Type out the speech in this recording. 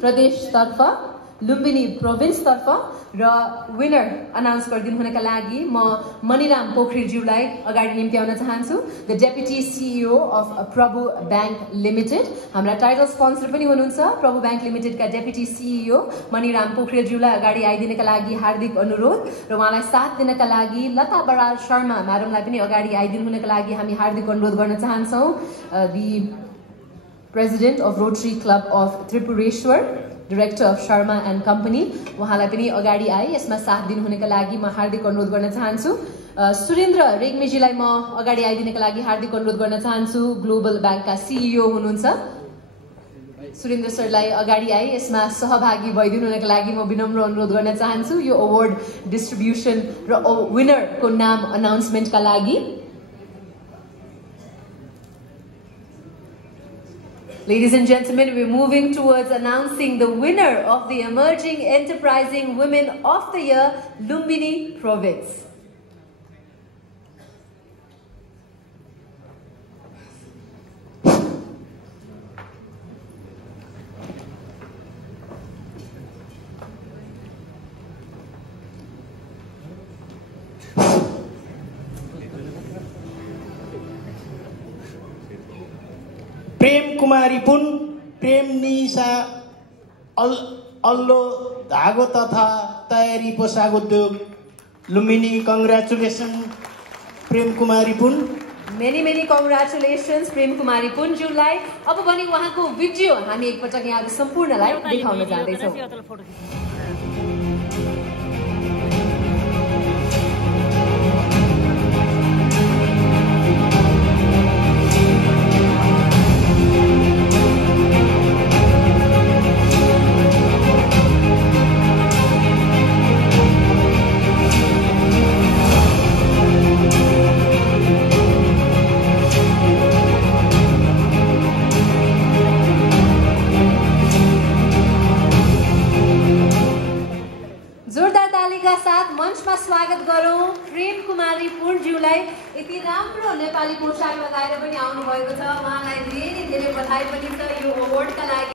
प्रदेशतर्फ लुम्बिनी प्रोभिन्सतर्फ र winner announce गरिदिनु हुनका लागि म मणिराम पोखरेलज्यूलाई अगाडि निम्त्याउन चाहन्छु। द डेपुटी सिइओ अफ प्रभु बैंक लिमिटेड, हाम्रा टाइटल स्पोन्सर पनि हुनुहुन्छ प्रभु बैंक लिमिटेडका डेपुटी सिइओ मणिराम पोखरेलज्यूलाई अगाडि आइदिनका लागि हार्दिक अनुरोध र उहाँलाई साथ दिनका लागि लता बराल शर्मा म्याडमलाई पनि अगाडि आइदिनु हुनका लागि हामी हार्दिक अनुरोध गर्न चाहन्छौँ। The President of Rotary Club of Tripureshwar, Director of Sharma and Company, उहाँलाई पनि अगाडि आए यसमा साथ दिनुहुनेका लागि म हार्दिक अनुरोध गर्न चाहन्छु। सुरेन्द्र रेग्मीजीलाई म अगाडि आइदिनका लागि हार्दिक अनुरोध गर्न चाहन्छु। ग्लोबल बैंकका सिइओ हुनुहुन्छ। सुरेन्द्र सरलाई अगाडि आए यसमा सहभागी भइदिनु हुनका लागि म विनम्र अनुरोध गर्न चाहन्छु यो अवार्ड डिस्ट्रिब्युसन र विनरको नाम अनाउन्समेन्टका लागि। Ladies and gentlemen, we're moving towards announcing the winner of the Emerging Enterprising Women of the Year, Lumbini Province. प्रेम कुमारी पुन, प्रेम निशा अल्लो धागो तथा तयारी पोसाक उद्योग लुम्बिनी। कंग्रेचुलेसन प्रेम कुमारी पुन। मेनी कंग्रेचुलेसन्स प्रेम कुमारी पुनज्यूलाई। अब भने उहाँको भिडियो हामी एकपटक यहाँहरु सम्पूर्णलाई देखाउन जाँदैछौँ। मंचमा स्वागत गरौँ प्रेम कुमारी पुनज्यूलाई। यति राम्रो नेपाली पोसाक लगाएर पनि आउनु भएको छ, उहाँलाई धेरै धेरै बधाई पनि छ यो अवार्डका लागि।